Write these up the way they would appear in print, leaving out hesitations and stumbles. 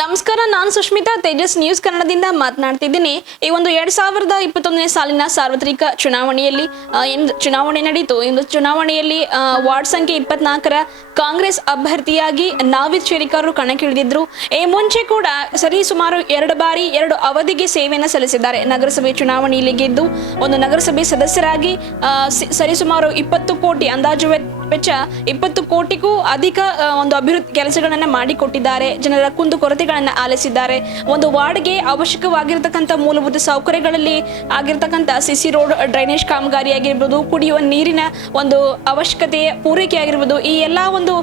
ನಮಸ್ಕಾರ, ನಾನು ಸುಷ್ಮಿತಾ ತೇಜಸ್ ನ್ಯೂಸ್ ಕನ್ನಡದಿಂದ ಮಾತನಾಡ್ತಿದ್ದೀನಿ. ಈ ಒಂದು 2021ನೇ ಸಾಲಿನ ಸಾರ್ವತ್ರಿಕ ಚುನಾವಣೆಯಲ್ಲಿ ಚುನಾವಣೆ ನಡೆಯಿತು. ಇಂದು ಚುನಾವಣೆಯಲ್ಲಿ ವಾರ್ಡ್ ಸಂಖ್ಯೆ 24ರ ಕಾಂಗ್ರೆಸ್ ಅಭ್ಯರ್ಥಿಯಾಗಿ ನಾವಿದ್ ಶೇರಿಕರ್ ಕಣಕ್ಕಿಳಿದಿದ್ರು. ಈ ಮುಂಚೆ ಕೂಡ ಸರಿಸುಮಾರು 2 ಬಾರಿ 2 ಅವಧಿಗೆ ಸೇವೆಯನ್ನು ಸಲ್ಲಿಸಿದ್ದಾರೆ. ನಗರಸಭೆ ಚುನಾವಣೆಯಲ್ಲಿ ಗೆದ್ದು ಒಂದು ನಗರಸಭೆ ಸದಸ್ಯರಾಗಿ ಸರಿಸುಮಾರು 20 ಕೋಟಿ ಅಂದಾಜು ವೆಚ್ಚ 20 ಕೋಟಿಗೂ ಅಧಿಕ ಒಂದು ಅಭಿವೃದ್ಧಿ ಕೆಲಸಗಳನ್ನು ಮಾಡಿಕೊಟ್ಟಿದ್ದಾರೆ. ಜನರ ಕುಂದುಕೊರತೆಗಳನ್ನು ಆಲಿಸಿದ್ದಾರೆ. ಒಂದು ವಾರ್ಡ್ಗೆ ಅವಶ್ಯಕವಾಗಿರತಕ್ಕಂಥ ಮೂಲಭೂತ ಸೌಕರ್ಯಗಳಲ್ಲಿ ಆಗಿರ್ತಕ್ಕಂಥ ಸಿಸಿ ರೋಡ್, ಡ್ರೈನೇಜ್ ಕಾಮಗಾರಿ ಆಗಿರ್ಬೋದು, ಕುಡಿಯುವ ನೀರಿನ ಒಂದು ಅವಶ್ಯಕತೆಯ ಪೂರೈಕೆ ಆಗಿರ್ಬೋದು, ಈ ಎಲ್ಲ ಒಂದು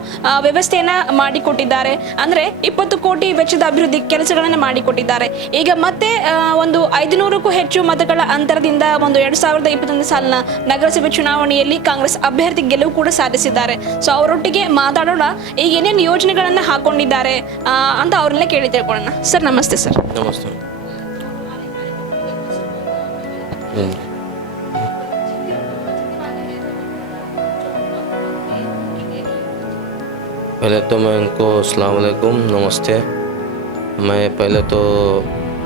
ವ್ಯವಸ್ಥೆಯನ್ನ ಮಾಡಿಕೊಟ್ಟಿದ್ದಾರೆ. ಅಂದ್ರೆ 20 ಕೋಟಿ ವೆಚ್ಚದ ಅಭಿವೃದ್ಧಿ ಕೆಲಸಗಳನ್ನು ಮಾಡಿಕೊಟ್ಟಿದ್ದಾರೆ. ಈಗ ಮತ್ತೆ ಒಂದು 500ಕ್ಕೂ ಹೆಚ್ಚು ಮತಗಳ ಅಂತರದಿಂದ ಒಂದು 2021 ಸಾಲಿನ ನಗರಸಭೆ ಚುನಾವಣೆಯಲ್ಲಿ ಕಾಂಗ್ರೆಸ್ ಅಭ್ಯರ್ಥಿ ಗೆಲುವು ಕೂಡ ಸಾಧಿಸಿದ್ದಾರೆ. ಸೊ ಅವರೊಟ್ಟಿಗೆ ಮಾತಾಡೋಣ, ಈಗ ಏನೇನು ಯೋಜನೆಗಳನ್ನ ಹಾಕೊಂಡಿದ್ದಾರೆ ಅಂತ ಅವ್ರನ್ನೇ ಕೇಳಿ ತಿಳ್ಕೊಳ್ಳೋಣ. ಸರ್ ನಮಸ್ತೆ. ಸರ್ नमस्ते। पहले तो मैं उनको अस्सलाम वालेकुम, नमस्ते। मैं पहले तो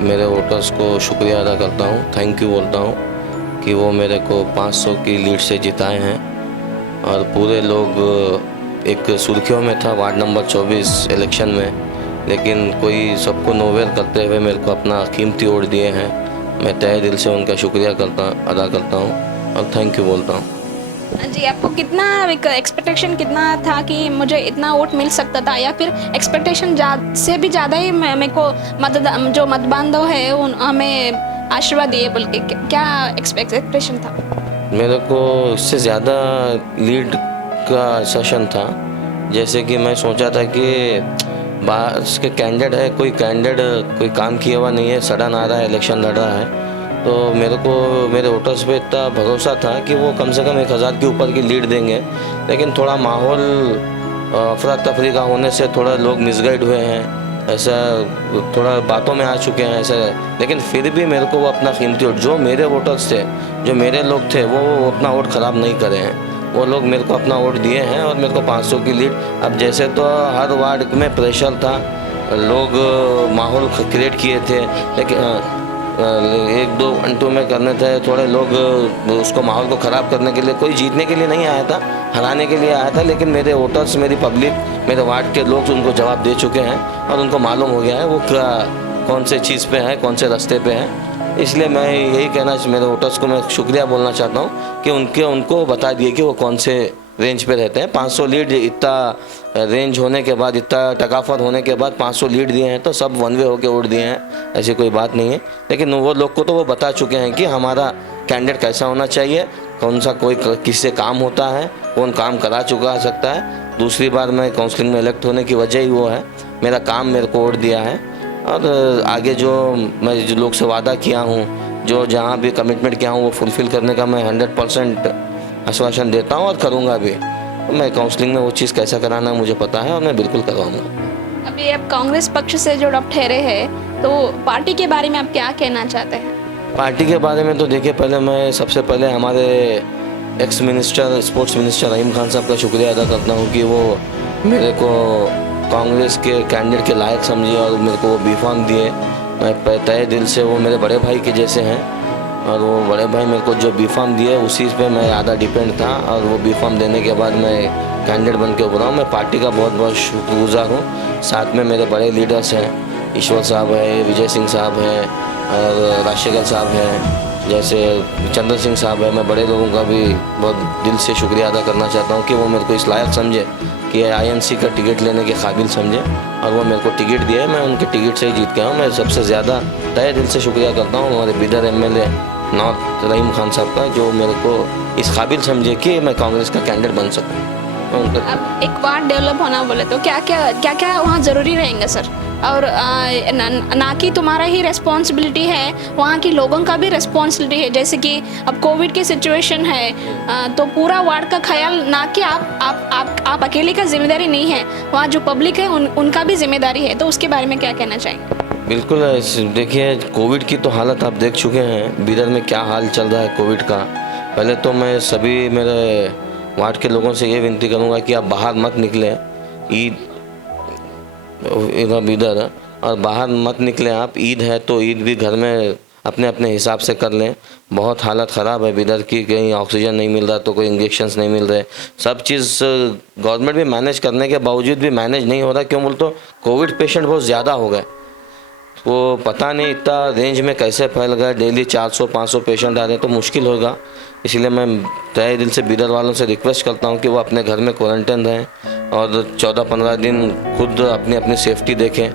मेरे वोटर्स को शुक्रिया अदा करता हूँ, थैंक यू बोलता हूँ कि वो मेरे को 500 की लीड से जिताए हैं। और पूरे लोग एक सुर्खियों में था वार्ड नंबर 24 इलेक्शन में, लेकिन कोई सबको नोवेल करते हुए मेरे को अपना कीमती वोट दिए हैं। मैं तहे दिल से उनका शुक्रिया अदा करता हूँ और थैंक यू बोलता हूँ। जी, आपको कितना एक्सपेक्टेशन कितना था कि मुझे इतना वोट मिल सकता था, या फिर एक्सपेक्टेशन से भी ज़्यादा ही मेरे को जो मत बांधव है हमें आशीर्वाद दिए बोल के क्या एक्सपेक्टेशन था? मेरे को इससे ज़्यादा लीड का सेशन था। जैसे कि मैं सोचा था कि बाहर के कैंडिडेट है, कोई काम किया हुआ नहीं है, सडन आ रहा है, इलेक्शन लड़ रहा है, तो मेरे को मेरे वोटर्स पे इतना भरोसा था कि वो कम से कम 1000 के ऊपर की लीड देंगे। लेकिन थोड़ा माहौल अफरा तफरी का होने से थोड़ा लोग मिसगाइड हुए हैं, ऐसा थोड़ा बातों में आ चुके हैं ऐसा। लेकिन फिर भी मेरे को वो अपना कीमती वोट, जो मेरे वोटर्स थे, जो मेरे लोग थे, वो अपना वोट ख़राब नहीं करे हैं। वो लोग मेरे को अपना वोट दिए हैं और मेरे को 500 की लीड। अब जैसे तो हर वार्ड में प्रेशर था, लोग माहौल क्रिएट किए थे, लेकिन 1-2 घंटों में करने थे। थोड़े लोग उसको माहौल को ख़राब करने के लिए, कोई जीतने के लिए नहीं आया था, हराने के लिए आया था। लेकिन मेरे वोटर्स, मेरी पब्लिक, मेरे वार्ड के लोग उनको जवाब दे चुके हैं और उनको मालूम हो गया है वो कौन से चीज़ पे है, कौन से रास्ते पे है। इसलिए मैं यही कहना, मेरे वोटर्स को मैं शुक्रिया बोलना चाहता हूँ कि उनको बता दिए कि वो कौन से रेंज पे रहते हैं। 500 लीड, इतना रेंज होने के बाद, इतना टकाफत होने के बाद 500 लीड दिए हैं, तो सब वन वे होके वोट दिए हैं, ऐसी कोई बात नहीं है। लेकिन वो लोग को तो वो बता चुके हैं कि हमारा कैंडिडेट कैसा होना चाहिए, कौन सा कोई किससे काम होता है, कौन काम करा चुका सकता है। दूसरी बार मैं काउंसिलिंग में इलेक्ट होने की वजह ही वो है, मेरा काम मेरे को वोट दिया है। और आगे जो मैं जो लोग से वादा किया हूँ, जो जहाँ भी कमिटमेंट किया हूँ, वो फुलफ़िल करने का मैं 100% आश्वासन देता हूँ और करूँगा भी। मैं काउंसलिंग में वो चीज़ कैसा कराना है मुझे पता है और मैं बिल्कुल करवाऊँगा। अभी आप कांग्रेस पक्ष से जो आप ठहरे हैं, तो पार्टी के बारे में आप क्या कहना चाहते हैं? पार्टी के बारे में तो देखिए, पहले मैं सबसे पहले हमारे एक्स मिनिस्टर, स्पोर्ट्स मिनिस्टर रहीम खान साहब का शुक्रिया अदा करता हूँ कि वो मेरे को कांग्रेस के कैंडिडेट के लायक समझे और मेरे को वो बी फॉर्म दिए। मैं तहे दिल से, वो मेरे बड़े भाई के जैसे हैं और वो बड़े भाई मेरे को जो बी फॉर्म दिए उसी पे मैं आधा डिपेंड था, और वो बी फॉर्म देने के बाद मैं कैंडिडेट बन के उभरा हूँ। मैं पार्टी का बहुत बहुत शुक्रगुजार हूँ। साथ में मेरे बड़े लीडर्स हैं, ईश्वर साहब है, विजय सिंह साहब हैं और राजशेखर साहब हैं, जैसे चंद्र सिंह साहब है। मैं बड़े लोगों का भी बहुत दिल से शुक्रिया अदा करना चाहता हूँ कि वो मेरे को इस लायक समझे कि INC का टिकट लेने के काबिल समझे और वो मेरे को टिकट दिए। मैं उनके टिकट से ही जीत गया हूँ। मैं सबसे ज़्यादा तहे दिल से शुक्रिया करता हूँ हमारे बिदर MLA नॉर्थ रहीम खान साहब का, जो मेरे को इस काबिल समझे कि मैं कांग्रेस का कैंडिडेट बन सकूँ। अब एक वार्ड डेवलप होना बोले तो क्या क्या वहाँ ज़रूरी रहेंगे सर? और ना कि तुम्हारा ही रेस्पॉन्सिबिलिटी है, वहाँ की लोगों का भी रेस्पॉन्सिबिलिटी है। जैसे कि अब कोविड की सिचुएशन है, तो पूरा वार्ड का ख्याल, ना कि आप अकेले का जिम्मेदारी नहीं है, वहाँ जो पब्लिक है उनका भी जिम्मेदारी है। तो उसके बारे में क्या कहना चाहेंगे? बिल्कुल, देखिए कोविड की तो हालत आप देख चुके हैं, बिदर में क्या हाल चल रहा है कोविड का। पहले तो मैं सभी मेरे वार्ड के लोगों से ये विनती करूँगा कि आप बाहर मत निकलें। ईद इधर और बाहर मत निकलें आप। ईद है तो ईद भी घर में अपने अपने हिसाब से कर लें। बहुत हालत ख़राब है बिदर की, कहीं ऑक्सीजन नहीं मिल रहा तो कोई इंजेक्शंस नहीं मिल रहे। सब चीज़ गवर्नमेंट भी मैनेज करने के बावजूद भी मैनेज नहीं हो रहा। क्यों बोल तो कोविड पेशेंट बहुत ज़्यादा हो गए, वो पता नहीं इतना रेंज में कैसे फैल गए। डेली 400-500 पेशेंट आ रहे हैं तो मुश्किल होगा। इसलिए मैं तहे दिल से बिदर वालों से रिक्वेस्ट करता हूँ कि वो अपने घर में क्वारंटाइन रहें और 14-15 दिन खुद अपनी अपनी सेफ्टी देखें।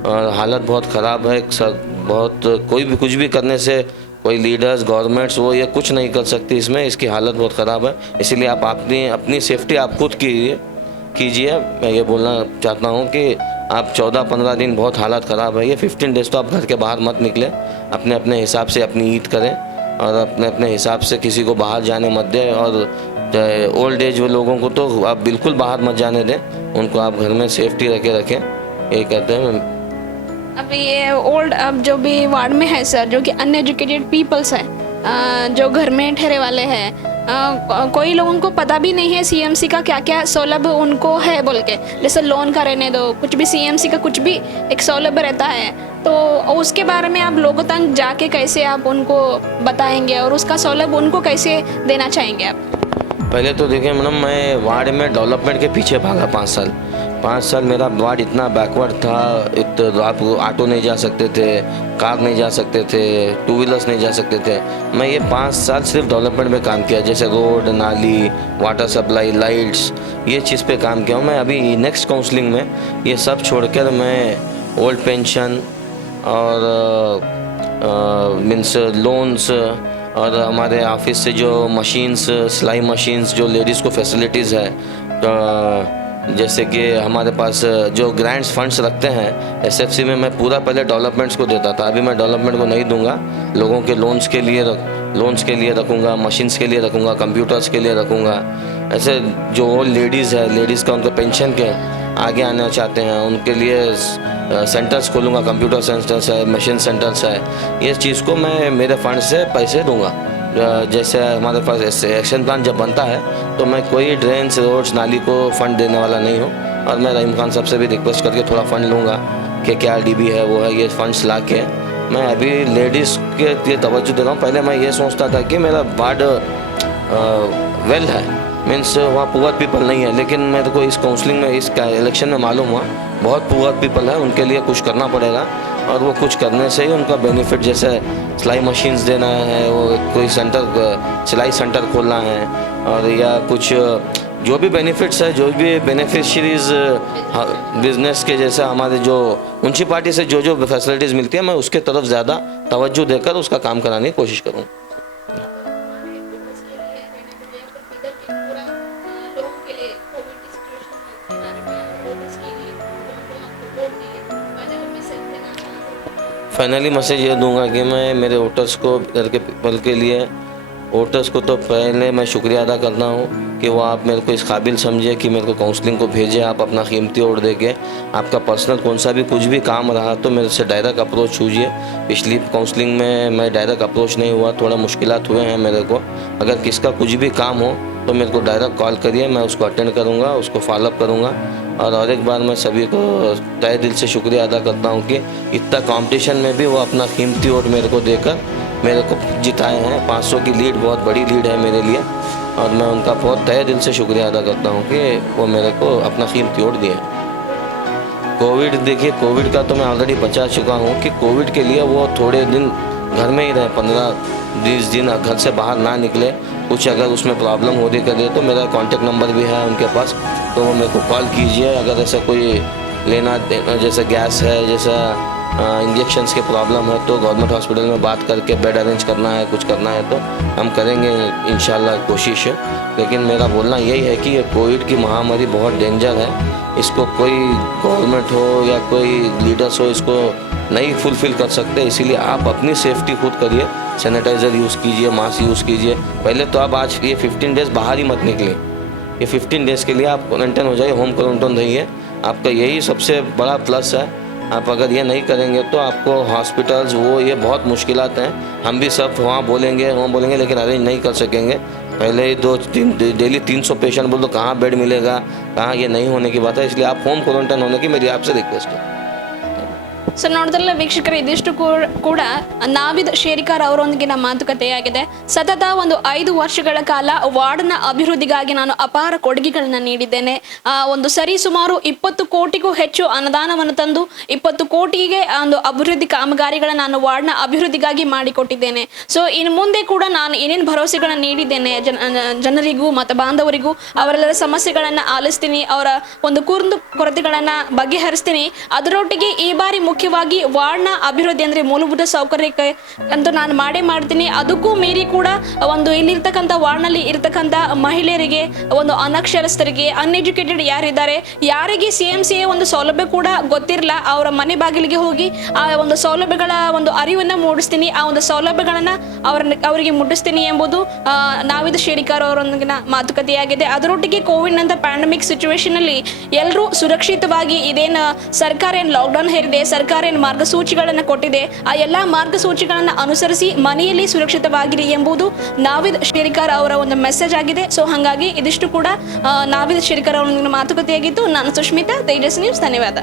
और हालत बहुत ख़राब है सर, बहुत कोई भी कुछ भी करने से कोई लीडर्स गवर्नमेंट्स वो ये कुछ नहीं कर सकती इसमें। इसकी हालत बहुत ख़राब है, इसीलिए आप अपनी सेफ्टी आप खुद कीजिए। मैं ये बोलना चाहता हूँ कि आप 14-15 दिन बहुत हालत ख़राब है। ये 15 डेज़ तो आप घर के बाहर मत निकलें, अपने अपने हिसाब से अपनी ईद करें और अपने अपने हिसाब से किसी को बाहर जाने मत दें। और ओल्ड एज लोगों को तो आप बिल्कुल बाहर मत जाने दें, उनको आप घर में सेफ्टी रखें। यही कहते हैं। अब ये ओल्ड अब जो भी वार्ड में है सर, जो कि अनएजुकेटेड पीपल्स हैं, जो घर में ठहरे वाले हैं, कोई लोगों को पता भी नहीं है सीएमसी का क्या क्या सौलभ उनको है बोल के। जैसे लोन का रहने दो, कुछ भी सीएमसी का कुछ भी एक सौलभ रहता है, तो उसके बारे में आप लोगों तक जाके कैसे आप उनको बताएंगे और उसका सौलभ उनको कैसे देना चाहेंगे आप? पहले तो देखिए मैडम, मैं वार्ड में डेवलपमेंट के पीछे भागा 5 साल मेरा वार्ड इतना बैकवर्ड था। आप ऑटो नहीं जा सकते थे, कार नहीं जा सकते थे, 2 व्हीलर्स नहीं जा सकते थे। मैं ये 5 साल सिर्फ डेवलपमेंट में काम किया, जैसे रोड, नाली, वाटर सप्लाई, लाइट्स, ये चीज़ पे काम किया हूँ। मैं अभी नेक्स्ट काउंसलिंग में ये सब छोड़कर मैं ओल्ड पेंशन और मीन्स लोन्स और हमारे ऑफिस से जो मशीन्स, सिलाई मशीन्स, जो लेडीज़ को फैसिलिटीज़ है, जैसे कि हमारे पास जो ग्रांट्स फंड्स रखते हैं एसएफसी में, मैं पूरा पहले डेवलपमेंट्स को देता था। अभी मैं डेवलपमेंट को नहीं दूंगा, लोगों के लोन्स के लिए रखूँगा, मशीन्स के लिए रखूँगा, कंप्यूटर्स के लिए रखूँगा। ऐसे जो ओल्ड लेडीज़ है, लेडीज़ का उनका पेंशन के आगे आना चाहते हैं, उनके लिए सेंटर्स खोलूँगा, कंप्यूटर सेंटर्स है, मशीन सेंटर्स है। ये चीज़ को मैं मेरे फंड से पैसे दूँगा। जैसे हमारे पास एक्शन प्लान जब बनता है तो मैं कोई ड्रेन्स, रोड्स, नाली को फंड देने वाला नहीं हूँ। और मैं रहीम खान साहब से भी रिक्वेस्ट करके थोड़ा फंड लूँगा कि क्या डीबी है वो है, ये फंड्स ला के मैं अभी लेडीज़ के लिए तवज्जो दे रहा हूँ। पहले मैं ये सोचता था कि मेरा वार्ड वेल है, मीन्स वहाँ पुअर पीपल नहीं है, लेकिन मेरे को इस काउंसलिंग में, इस इलेक्शन में मालूम हुआ बहुत पुअर पीपल है, उनके लिए कुछ करना पड़ेगा। और वो कुछ करने से ही उनका बेनिफिट, जैसे सिलाई मशीन्स देना है, वो कोई सेंटर, सिलाई सेंटर खोलना है, और या कुछ जो भी बेनिफिट्स है, जो भी बेनिफिशरीज बिजनेस के, जैसे हमारे जो म्यूनसिपालिटी से जो फैसिलिटीज़ मिलती है, मैं उसके तरफ ज़्यादा तवज्जो देकर उसका काम कराने की कोशिश करूँ। फाइनली मैसेज ये दूंगा कि मैं मेरे वोटर्स को, इधर के पीपल के लिए वोटर्स को तो पहले मैं शुक्रिया अदा करता हूँ कि वो आप मेरे को इस काबिल समझे कि मेरे को काउंसलिंग को भेजे। आप अपना कीमती वोट दे के आपका पर्सनल कौन सा भी कुछ भी काम रहा तो मेरे से डायरेक्ट अप्रोच कीजिए। पिछली काउंसलिंग में मैं डायरेक्ट अप्रोच नहीं हुआ, थोड़ा मुश्किलात हुए हैं मेरे को। अगर किसका कुछ भी काम हो तो मेरे को डायरेक्ट कॉल करिए, मैं उसको अटेंड करूँगा, उसको फॉलोअप करूँगा। और एक बार मैं सभी को तहे दिल से शुक्रिया अदा करता हूँ कि इतना कंपटीशन में भी वो अपना कीमती वोट मेरे को देकर मेरे को जिताए हैं। 500 की लीड बहुत बड़ी लीड है मेरे लिए, और मैं उनका बहुत तहे दिल से शुक्रिया अदा करता हूँ कि वो मेरे को अपना कीमती वोट दिए। कोविड, देखिए कोविड का तो मैं ऑलरेडी बचा चुका हूँ कि कोविड के लिए वो थोड़े दिन घर में ही रहे, 15-20 दिन घर से बाहर ना निकले। कुछ अगर उसमें प्रॉब्लम हो रही करे तो मेरा कॉन्टेक्ट नंबर भी है उनके पास, तो वो मेरे को कॉल कीजिए। अगर ऐसा कोई लेना देना, जैसे गैस है, जैसा इंजेक्शंस के प्रॉब्लम है, तो गवर्नमेंट हॉस्पिटल में बात करके बेड अरेंज करना है, कुछ करना है तो हम करेंगे इंशाल्लाह कोशिश। लेकिन मेरा बोलना यही है कि ये कोविड की महामारी बहुत डेंजर है, इसको कोई गवर्नमेंट हो या कोई लीडर्स हो इसको नहीं फुलफिल कर सकते। इसीलिए आप अपनी सेफ्टी खुद करिए, सैनिटाइज़र यूज़ कीजिए, मास्क यूज़ कीजिए। पहले तो आप आज ये 15 डेज़ बाहर ही मत निकलिए, ये 15 डेज़ के लिए आप क्वारंटाइन हो जाइए, होम क्वारंटाइन रहिए। आपका यही सबसे बड़ा प्लस है। आप अगर ये नहीं करेंगे तो आपको हॉस्पिटल्स वो ये बहुत मुश्किलात हैं। हम भी सब वहाँ बोलेंगे लेकिन अरेंज नहीं कर सकेंगे। पहले ही 2-3 डेली 300 पेशेंट बोल तो कहाँ बेड मिलेगा, कहाँ, ये नहीं होने की बात है। इसलिए आप होम क्वारंटाइन होने की मेरी आपसे रिक्वेस्ट है। ಸೊ ನೋಡಿದ್ರಲ್ಲ ವೀಕ್ಷಕರೇ, ಇದಿಷ್ಟು ಕೂಡ ನಾವಿದ್ ಶೇರಿಕಾರ್ ಅವರೊಂದಿಗಿನ ಮಾತುಕತೆಯಾಗಿದೆ. ಸತತ ಒಂದು 5 ವರ್ಷಗಳ ಕಾಲ ವಾರ್ಡ್ನ ಅಭಿವೃದ್ಧಿಗಾಗಿ ನಾನು ಅಪಾರ ಕೊಡುಗೆಗಳನ್ನ ನೀಡಿದ್ದೇನೆ. ಒಂದು ಸರಿ ಸುಮಾರು 20 ಕೋಟಿಗೂ ಹೆಚ್ಚು ಅನುದಾನವನ್ನು ತಂದು 20 ಕೋಟಿಗೆ ಒಂದು ಅಭಿವೃದ್ಧಿ ಕಾಮಗಾರಿಗಳನ್ನ ನಾನು ವಾರ್ಡ್ನ ಅಭಿವೃದ್ಧಿಗಾಗಿ ಮಾಡಿಕೊಟ್ಟಿದ್ದೇನೆ. ಸೊ ಇನ್ನು ಮುಂದೆ ಕೂಡ ನಾನು ಏನೇನು ಭರವಸೆಗಳನ್ನ ನೀಡಿದ್ದೇನೆ ಜನರಿಗೂ ಮತ ಬಾಂಧವರಿಗೂ, ಅವರೆಲ್ಲರ ಸಮಸ್ಯೆಗಳನ್ನ ಆಲಿಸ್ತೀನಿ, ಅವರ ಒಂದು ಕೊರತೆಗಳನ್ನ ಬಗೆಹರಿಸ್ತೀನಿ. ಅದರೊಟ್ಟಿಗೆ ಈ ಬಾರಿ ಮುಖ್ಯವಾಗಿ ವಾರ್ಡ್ನ ಅಭಿವೃದ್ಧಿ ಅಂದ್ರೆ ಮೂಲಭೂತ ಸೌಕರ್ಯಕ್ಕೆ ಅಂತೂ ನಾನು ಮಾಡ್ತೀನಿ. ಅದಕ್ಕೂ ಮೀರಿ ಕೂಡ ಒಂದು ಇಲ್ಲಿರ್ತಕ್ಕಂಥ ವಾರ್ಡ್ನಲ್ಲಿ ಇರ್ತಕ್ಕಂಥ ಮಹಿಳೆಯರಿಗೆ, ಒಂದು ಅನಕ್ಷರಸ್ಥರಿಗೆ, ಅನ್ಎಜುಕೇಟೆಡ್ ಯಾರಿದ್ದಾರೆ, ಯಾರಿಗೆ CMCA ಒಂದು ಸೌಲಭ್ಯ ಕೂಡ ಗೊತ್ತಿರಲ್ಲ, ಅವರ ಮನೆ ಬಾಗಿಲಿಗೆ ಹೋಗಿ ಆ ಒಂದು ಸೌಲಭ್ಯಗಳ ಒಂದು ಅರಿವನ್ನ ಮೂಡಿಸ್ತೀನಿ, ಆ ಒಂದು ಸೌಲಭ್ಯಗಳನ್ನ ಅವರಿಗೆ ಮುಟ್ಟಿಸ್ತೀನಿ ಎಂಬುದು ನಾವಿದ್ ಶೇರಿಕಾರ್ ಅವರೊಂದಿಗಿನ ಮಾತುಕತೆಯಾಗಿದೆ. ಅದರೊಟ್ಟಿಗೆ ಕೋವಿಡ್ ನಂತ ಪ್ಯಾಂಡಮಿಕ್ ಸಿಚುವೇಶನ್ ಅಲ್ಲಿ ಎಲ್ಲರೂ ಸುರಕ್ಷಿತವಾಗಿ, ಇದೇನು ಸರ್ಕಾರ ಏನು ಲಾಕ್ಡೌನ್ ಹೇರಿದೆ, ಸರ್ಕಾರ ಏನು ಮಾರ್ಗಸೂಚಿಗಳನ್ನು ಕೊಟ್ಟಿದೆ, ಆ ಎಲ್ಲಾ ಮಾರ್ಗಸೂಚಿಗಳನ್ನು ಅನುಸರಿಸಿ ಮನೆಯಲ್ಲಿ ಸುರಕ್ಷಿತವಾಗಿರಿ ಎಂಬುದು ನಾವಿದ್ ಶೇರಿಕಾರ್ ಅವರ ಒಂದು ಮೆಸೇಜ್ ಆಗಿದೆ. ಸೊ ಹಾಗಾಗಿ ಇದಿಷ್ಟು ಕೂಡ ನಾವಿದ್ ಶೇರಿಕಾರ್ ಅವರ ಮಾತುಕತೆಯಾಗಿತ್ತು. ನಾನು ಸುಷ್ಮಿತಾ, ತೇಜಸ್ ನ್ಯೂಸ್. ಧನ್ಯವಾದ.